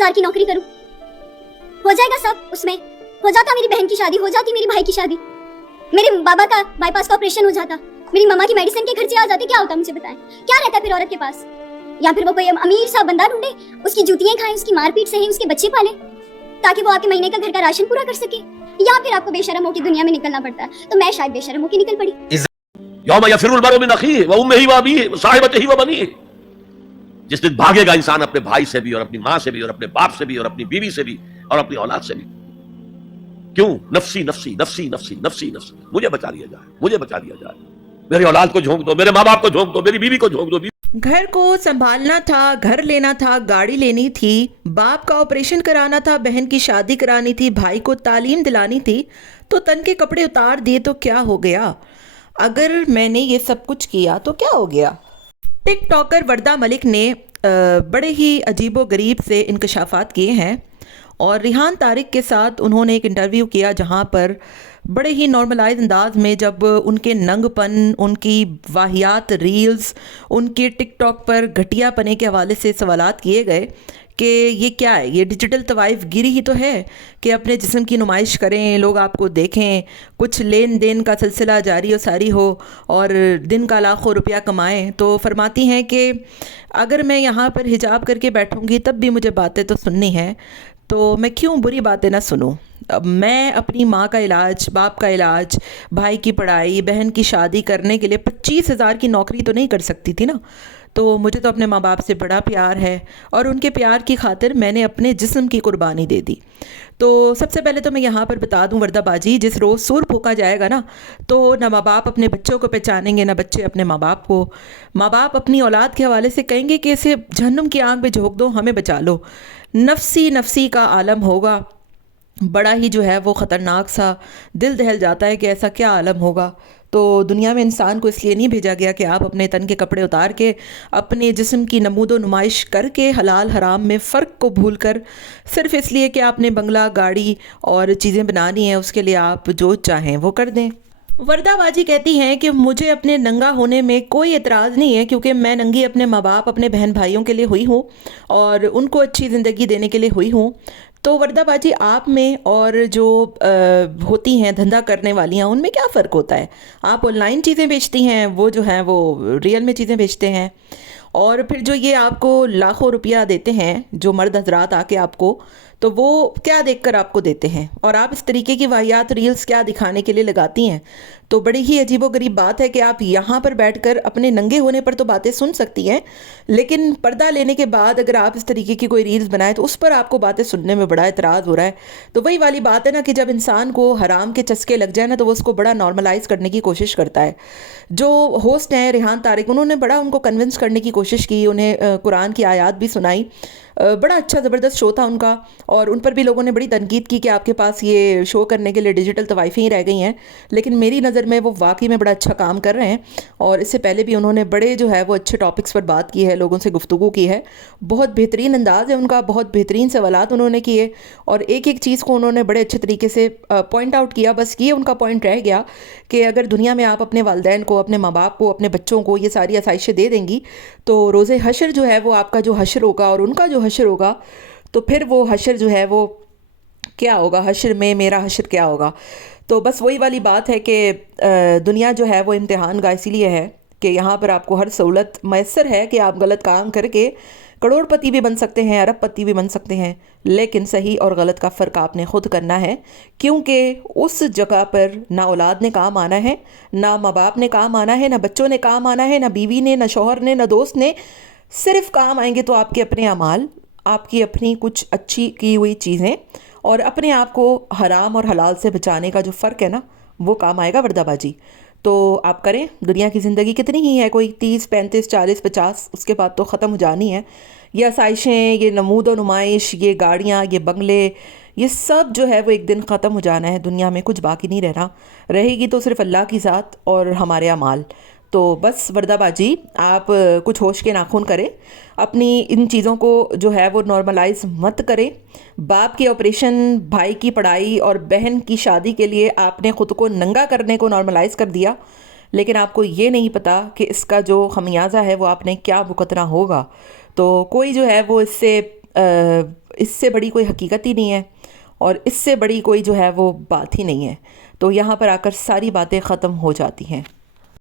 25,000 की नौकरी करूं, हो जाएगा सब उसमें, हो जाता मेरी बहन की शादी, हो जाती मेरी भाई की शादी, मेरे बाबा का बाईपास का ऑपरेशन हो जाता, मेरी मम्मा की मेडिसिन के खर्चे आ जाते, क्या होता मुझे बताएं? क्या रहता फिर औरत के पास? या फिर वो कोई अमीर सा बंदा ढूंढे, उसकी जूतियां खाए, उसकी मारपीट सहे, उसके बच्चे पाले, ताकि वो आपके महीने का घर का राशन पूरा कर सके? या फिर आपको बेशरमों की दुनिया में निकलना पड़ता है? तो मैं शायद बेशरमों की निकल पड़ी। यौम यफिरुल मरउ मिन अखीहि व उम्मिहि व अबीहि व साहिबतिहि व बनीहि। जिस दिन भागेगा इंसान अपने भाई से भी और अपनी मां से भी और अपने बाप से भी और अपनी बीवी से भी और अपनी औलाद से भी। क्यों? नफसी नफसी नफसी नफसी नफसी नफसी, मुझे बचा लिया जाए, मुझे बचा लिया जाए, मेरी औलाद को झोंक दो, मेरे माँ बाप को झोंक दो, मेरी बीवी को झोंक दो। घर को संभालना था, घर लेना था, गाड़ी लेनी थी, बाप का ऑपरेशन कराना था, बहन की शादी करानी थी, भाई को तालीम दिलानी थी, तो तन के कपड़े उतार दिए तो क्या हो गया? अगर मैंने ये सब कुछ किया तो क्या हो गया? टिक टॉकर वर्दा मलिक ने बड़े ही अजीबोगरीब से इंकशाफात किए हैं और रिहान तारिक के साथ उन्होंने एक इंटरव्यू किया जहां पर बड़े ही नॉर्मलाइज अंदाज में जब उनके नंगपन, उनकी वाहियात रील्स, उनके टिक टॉक पर घटियापने के हवाले से सवालात किए गए कि ये क्या है, ये डिजिटल तवाइफ गिरी ही तो है कि अपने जिस्म की नुमाइश करें, लोग आपको देखें, कुछ लेन देन का सिलसिला जारी और सारी हो और दिन का लाखों रुपया कमाएं। तो फरमाती हैं कि अगर मैं यहाँ पर हिजाब करके बैठूँगी तब भी मुझे बातें तो सुननी हैं, तो मैं क्यों बुरी बातें ना सुनूं? अब मैं अपनी माँ का इलाज, बाप का इलाज, भाई की पढ़ाई, बहन की शादी करने के लिए 25,000 की नौकरी तो नहीं कर सकती थी ना। तो मुझे तो अपने माँ बाप से बड़ा प्यार है और उनके प्यार की खातिर मैंने अपने जिस्म की कुर्बानी दे दी। तो सबसे पहले तो मैं यहाँ पर बता दूँ वर्दा बाजी, जिस रोज़ सूर फूका जाएगा ना, तो ना माँ बाप अपने बच्चों को पहचानेंगे, ना बच्चे अपने माँ बाप को। माँ बाप अपनी औलाद के हवाले से कहेंगे कि इसे जहन्नुम की आग में झोंक दो, हमें बचा लो। नफसी नफसी का आलम होगा, बड़ा ही जो है वो ख़तरनाक सा, दिल दहल जाता है कि ऐसा क्या आलम होगा। तो दुनिया में इंसान को इसलिए नहीं भेजा गया कि आप अपने तन के कपड़े उतार के अपने जिस्म की नमूदो नुमाइश करके हलाल हराम में फ़र्क को भूल कर सिर्फ़ इसलिए कि आपने बंगला, गाड़ी और चीज़ें बनानी हैं, उसके लिए आप जो चाहें वो कर दें। वर्दा बाजी कहती हैं कि मुझे अपने नंगा होने में कोई एतराज़ नहीं है क्योंकि मैं नंगी अपने माँ बाप, अपने बहन भाइयों के लिए हुई हूँ और उनको अच्छी ज़िंदगी देने के लिए हुई हूँ। तो वर्दा बाजी, आप में और जो होती हैं धंधा करने वालियाँ, उनमें क्या फ़र्क होता है? आप ऑनलाइन चीज़ें बेचती हैं, वो जो हैं वो रियल में चीज़ें बेचते हैं। और फिर जो ये आपको लाखों रुपया देते हैं जो मर्द हजरात आके आपको, तो वो क्या देखकर आपको देते हैं और आप इस तरीके की वाहियात रील्स क्या दिखाने के लिए लगाती हैं? तो बड़ी ही अजीबोगरीब बात है कि आप यहाँ पर बैठकर अपने नंगे होने पर तो बातें सुन सकती हैं, लेकिन पर्दा लेने के बाद अगर आप इस तरीके की कोई रील्स बनाएं तो उस पर आपको बातें सुनने में बड़ा एतराज़ हो रहा है। तो वही वाली बात है ना कि जब इंसान को हराम के चस्के लग जाए ना तो वो उसको बड़ा नॉर्मलाइज करने की कोशिश करता है। जो होस्ट हैं रिहान तारिक, उन्होंने बड़ा उनको कन्विंस करने की कोशिश की, उन्हें कुरान की आयत भी सुनाई, बड़ा अच्छा ज़बरदस्त शो था उनका। और उन पर भी लोगों ने बड़ी तनकीद की कि आपके पास ये शो करने के लिए डिजिटल तवाइफें ही रह गई हैं, लेकिन मेरी नज़र में वो वाकई में बड़ा अच्छा काम कर रहे हैं। और इससे पहले भी उन्होंने बड़े जो है वो अच्छे टॉपिक्स पर बात की है, लोगों से गुफ्तगू की है, बहुत बेहतरीन अंदाज़ है उनका, बहुत बेहतरीन सवालात उन्होंने किए और एक एक चीज़ को उन्होंने बड़े अच्छे तरीके से पॉइंट आउट किया। बस ये उनका पॉइंट रह गया कि अगर दुनिया में आप अपने वालिदैन को, अपने माँ बाप को, अपने बच्चों को ये सारी आसाइशें दे देंगी तो रोज़े हशर जो है वो आपका जो हशर होगा और उनका जो हशर होगा, तो फिर वो हशर जो है वो क्या होगा, हशर में मेरा हशर क्या होगा। तो बस वही वाली बात है कि दुनिया जो है वो इम्तिहान का इसीलिए है कि यहाँ पर आपको हर सहूलत मैसर है कि आप गलत काम करके करोड़पति भी बन सकते हैं, अरबपति भी बन सकते हैं, लेकिन सही और गलत का फ़र्क आपने ख़ुद करना है, क्योंकि उस जगह पर ना औलाद ने काम आना है, ना माँ बाप ने काम आना है, ना बच्चों ने काम आना है, ना बीवी ने, ना शौहर ने, ना दोस्त ने। सिर्फ काम आएंगे तो आपके अपने अमाल, आपकी अपनी कुछ अच्छी की हुई चीज़ें और अपने आप को हराम और हलाल से बचाने का जो फ़र्क है ना, वो काम आएगा वर्दाबाजी। तो आप करें, दुनिया की ज़िंदगी कितनी ही है, कोई 30, 35, 40, 50, उसके बाद तो ख़त्म हो जानी है। ये आसाइशें, ये नमूद व नुमाइश, ये गाड़ियाँ, ये बंगले, ये सब जो है वो एक दिन ख़त्म हो जाना है। दुनिया में कुछ बाकी नहीं रहना, रहेगी तो सिर्फ़ अल्लाह की ज़ात और हमारे अमाल। तो बस वर्दाबाजी, आप कुछ होश के नाखून करें, अपनी इन चीज़ों को जो है वो नॉर्मलाइज मत करें। बाप के ऑपरेशन, भाई की पढ़ाई और बहन की शादी के लिए आपने ख़ुद को नंगा करने को नॉर्मलाइज कर दिया, लेकिन आपको ये नहीं पता कि इसका जो खमियाजा है वो आपने क्या भुगतना होगा। तो कोई जो है वो इससे اس سے بڑی کوئی حقیقت ہی نہیں ہے اور اس سے بڑی کوئی جو ہے وہ بات ہی نہیں ہے. تو یہاں پر آ کر ساری باتیں ختم ہو جاتی ہیں.